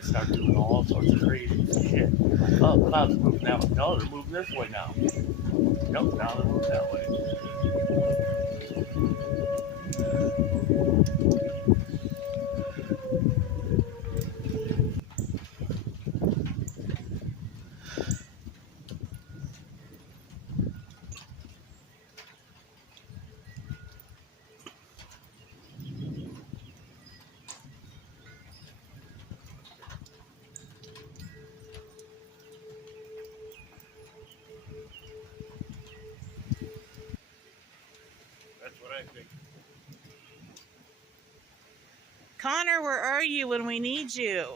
they start doing all sorts of crazy shit. Oh, clouds moving that way. No, they're moving this way now. Nope, now they're moving that way. That's what I think. Connor, where are you when we need you?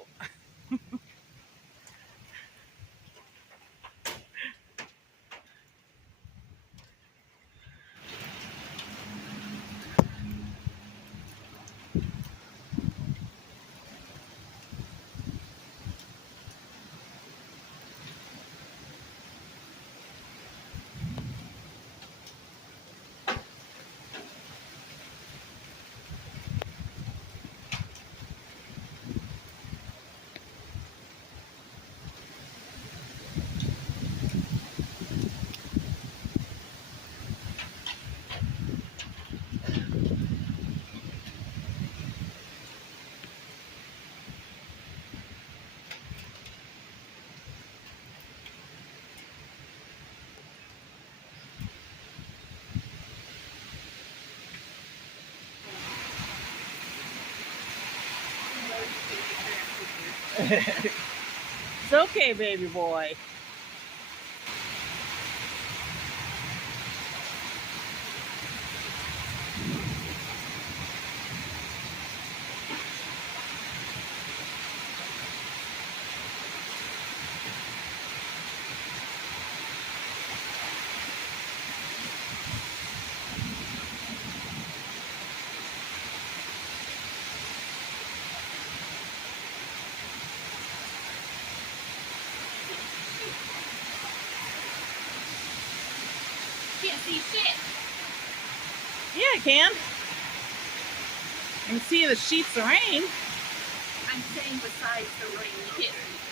It's okay, baby boy. Can't see shit. Yeah, I can. I can see the sheets of rain. I'm saying besides the rain, you can't see